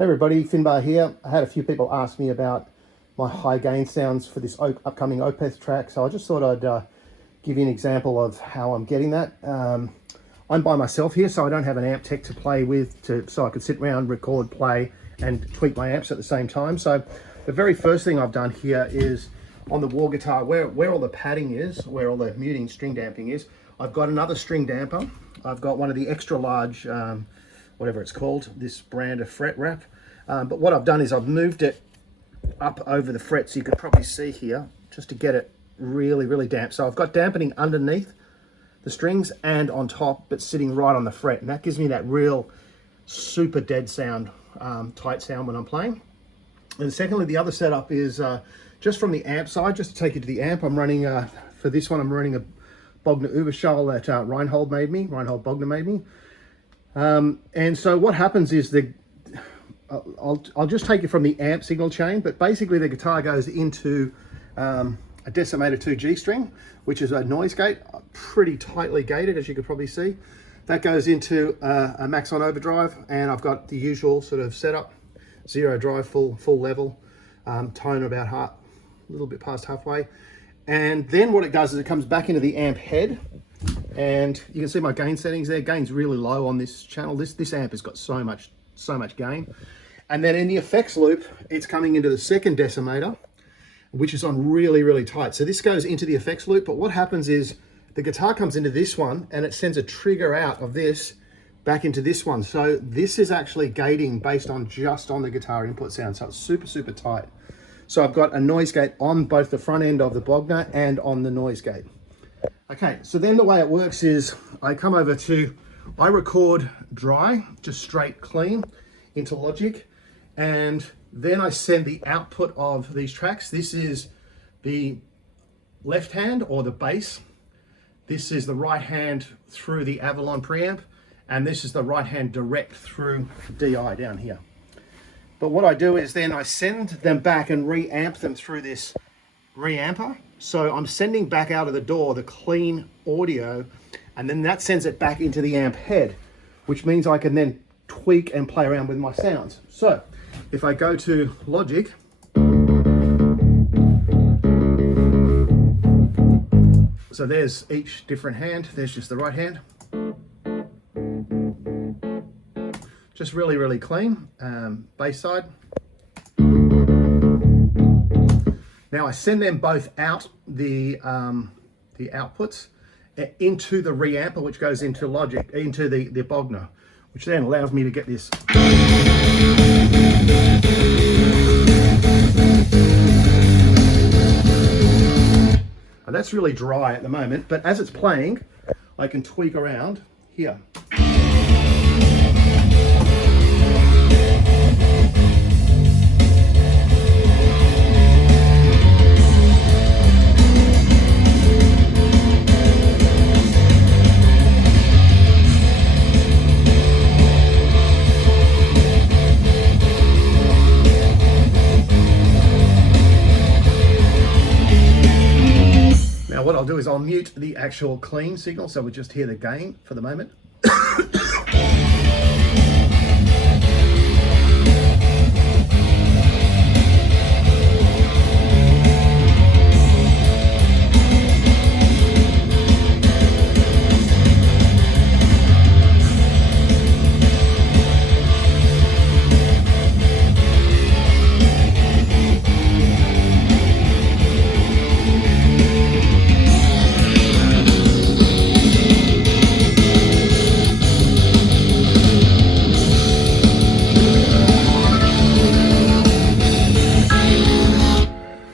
Hey everybody, Finbar here. I had a few people ask me about my high gain sounds for this upcoming Opeth track, so I just thought I'd give you an example of how I'm getting that. I'm by myself here, so I don't have an amp tech to play with, so I could sit around, record, play, and tweak my amps at the same time. So the very first thing I've done here is on the Warr Guitar, where all the padding is, where all the muting string damping is, I've got another string damper. I've got one of the extra large, whatever it's called, this brand of fret wrap. But what I've done is I've moved it up over the fret, so you could probably see here, just to get it really, really damp. So I've got dampening underneath the strings and on top, but sitting right on the fret. And that gives me that real super dead sound, tight sound when I'm playing. And secondly, the other setup is just from the amp side, just to take you to the amp, I'm running, for this one, I'm running a Bogner Uberschall that Reinhold Bogner made me. And so what happens is I'll just take it from the amp signal chain, but basically the guitar goes into a decimator 2G string, which is a noise gate, pretty tightly gated, as you could probably see. That goes into a max on overdrive, and I've got the usual sort of setup, zero drive, full level, tone about a little bit past halfway. And then what it does is it comes back into the amp head, and you can see my gain settings there. Gain's really low on this channel. This amp has got so much gain. And then in the effects loop, it's coming into the second decimator, which is on really, really tight. So this goes into the effects loop, but what happens is the guitar comes into this one and it sends a trigger out of this back into this one. So this is actually gating based on just on the guitar input sound. So it's super, super tight. So I've got a noise gate on both the front end of the Bogner and on the noise gate. Okay, so then the way it works is I come over to, I record dry, just straight clean into Logic, and then I send the output of these tracks. This is the left hand or the bass. This is the right hand through the Avalon preamp, and this is the right hand direct through DI down here. But what I do is then I send them back and reamp them through this reamper. So I'm sending back out of the door the clean audio, and then that sends it back into the amp head, which means I can then tweak and play around with my sounds. So if I go to Logic, so there's each different hand. There's just the right hand. Just really, really clean. Bass side. Now I send them both out the outputs into the reamper, which goes into Logic, into the Bogner, which then allows me to get this. And that's really dry at the moment, but as it's playing, I can tweak around here. Now what I'll do is I'll mute the actual clean signal, so we just hear the gain for the moment.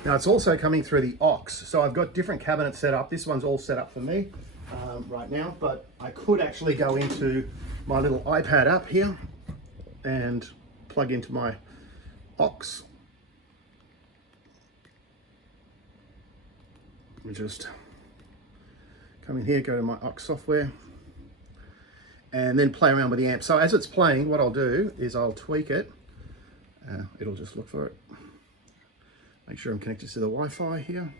It's also coming through the aux, so I've got different cabinets set up. This one's all set up for me right now, but I could actually go into my little iPad app here and plug into my aux. Let me just come in here, go to my aux software, and then play around with the amp. So as it's playing, what I'll do is I'll tweak it. It'll just look for it. Make sure I'm connected to the Wi-Fi here.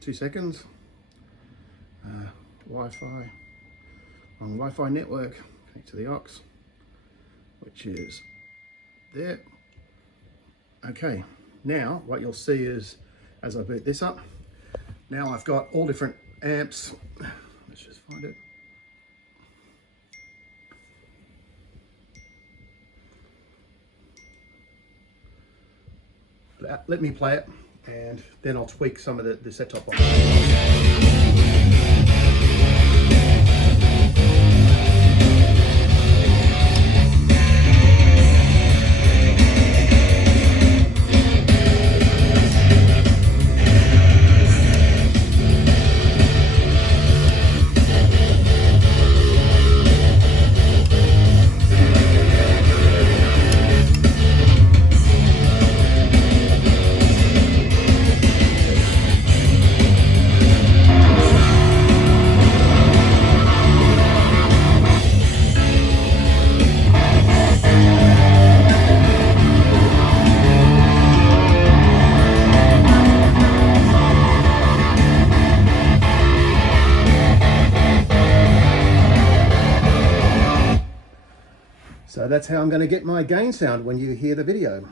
Two seconds. Wi-Fi. on the Wi-Fi network, connect to the aux, which is there. Okay, now what you'll see is, as I boot this up, now I've got all different amps. Let's just find it. Let me play it, and then I'll tweak some of the set-top box. So that's how I'm going to get my gain sound when you hear the video.